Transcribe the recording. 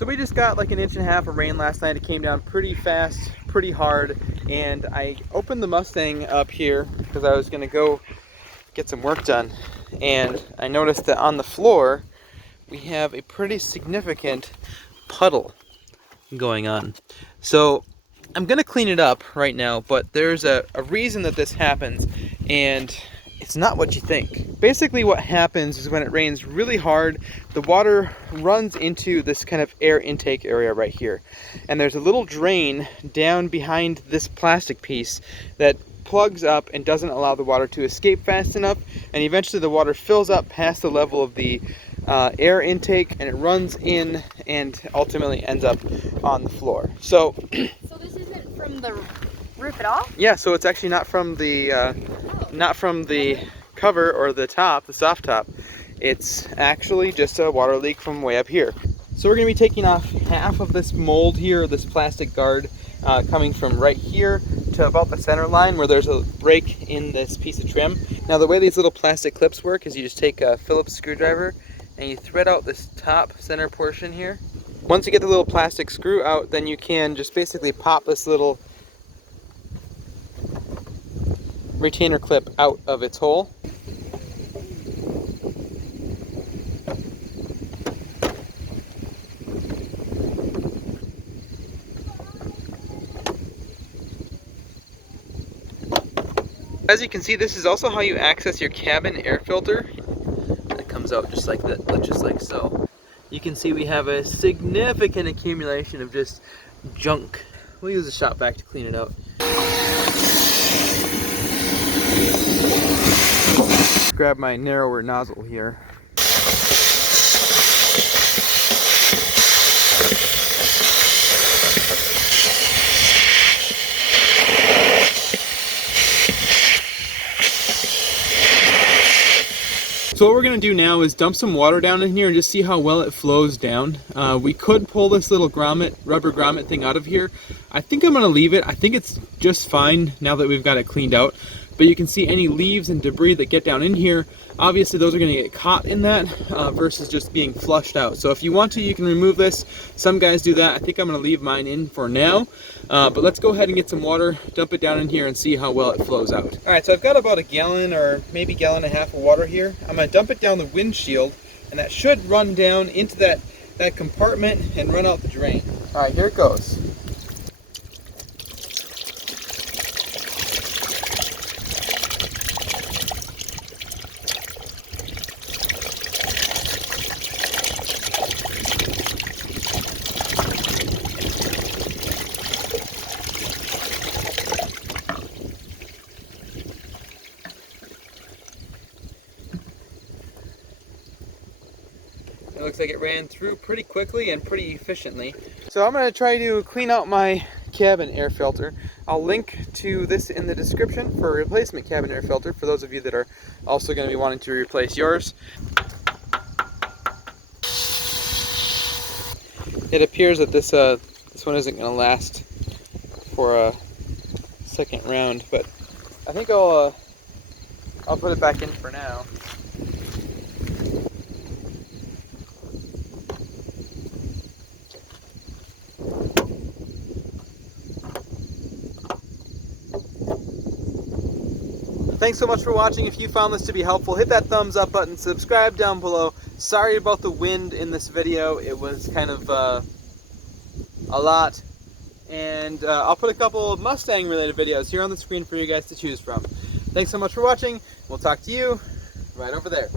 So we just got like 1.5 inches of rain last night. It came down pretty fast, pretty hard, and I opened the Mustang up here because I was gonna go get some work done, and I noticed that on the floor we have a pretty significant puddle going on. So I'm gonna clean it up right now, but there's a reason that this happens, and it's not what you think. Basically what happens is when it rains really hard, the water runs into this kind of air intake area right here. And there's a little drain down behind this plastic piece that plugs up and doesn't allow the water to escape fast enough. And eventually the water fills up past the level of the air intake, and it runs in and ultimately ends up on the floor. So this isn't from the roof at all? Yeah, so it's actually not from the cover or the top, the soft top. It's actually just a water leak from way up here. So we're going to be taking off half of this mold here, this plastic guard, coming from right here to about the center line where there's a break in this piece of trim. Now the way these little plastic clips work is you just take a Phillips screwdriver and you thread out this top center portion here. Once you get the little plastic screw out, then you can just basically pop this little retainer clip out of its hole. As you can see, this is also how you access your cabin air filter. It comes out just like that, just like so. You can see we have a significant accumulation of just junk. We'll use a shop vac to clean it out. Grab my narrower nozzle here. So what we're going to do now is dump some water down in here and just see how well it flows down. We could pull this little grommet, rubber grommet thing out of here. I think I'm going to leave it. I think it's just fine now that we've got it cleaned out. But you can see any leaves and debris that get down in here, obviously those are going to get caught in that versus just being flushed out. So if you want to, you can remove this. Some guys do that. I think I'm going to leave mine in for now. But let's go ahead and get some water, dump it down in here, and see how well it flows out. Alright, so I've got about 1 gallon or maybe 1.5 gallons of water here. I'm going to dump it down the windshield, and that should run down into that compartment and run out the drain. Alright, here it goes. It looks like it ran through pretty quickly and pretty efficiently. So I'm going to try to clean out my cabin air filter. I'll link to this in the description for a replacement cabin air filter for those of you that are also going to be wanting to replace yours. It appears that this one isn't going to last for a second round, but I think I'll put it back in for now. Thanks so much for watching. If you found this to be helpful, hit that thumbs up button, subscribe down below. Sorry about the wind in this video. It was kind of a lot. And I'll put a couple of Mustang related videos here on the screen for you guys to choose from. Thanks so much for watching. We'll talk to you right over there.